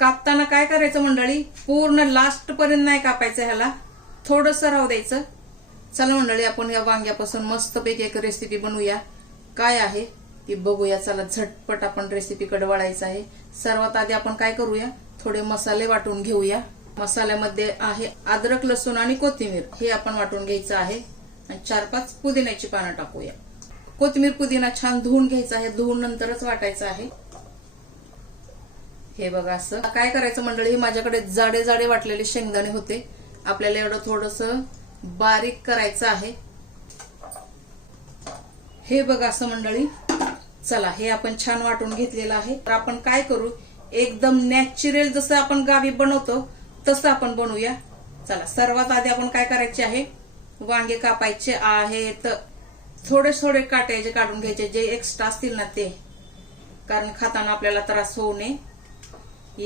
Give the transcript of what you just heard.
कापताना काय करायचं मंडळी? पूर्ण लास्ट पर्यंत नाही कापायचं ह्याला. थोडस राहू द्यायचं. चला मंडळी आपण या वांग्यापासून मस्तपैकी एक रेसिपी बनवूया. काय आहे ती बघूया. चला झटपट आपण रेसिपीकडे वळायचं आहे. सर्वात आधी आपण काय करूया? थोडे मसाले वाटून घेऊया. मसाल्यामध्ये आहे अद्रक लसूण आणि कोथिंबीर. हे आपण वाटून घ्यायचं आहे. आणि चार पाच पुदिन्याची पानं टाकूया. कोथिंबीर पुदिना छान धुवून घ्यायचा आहे. धुवून नंतरच वाटायचं आहे. हे बघा असं. काय करायचं मंडळी? माझ्याकडे जाडे जाडे वाटलेले शेंगदाणे होते. आपल्याला एवढं थोडस बारीक करायचं आहे. हे बघा असं मंडळी. चला हे आपण छान वाटून घेतलेलं आहे. तर आपण काय करू? एकदम नॅचरल जसं आपण गावी बनवतो तसं आपण बनवूया. चला सर्वात आधी आपण काय करायचे आहे? वांगे कापायचे आहेत. थोडे थोडे काटायचे काढून घ्यायचे. जे एक्स्ट्रा असतील ना ते. कारण खाताना आपल्याला त्रास होऊ नये.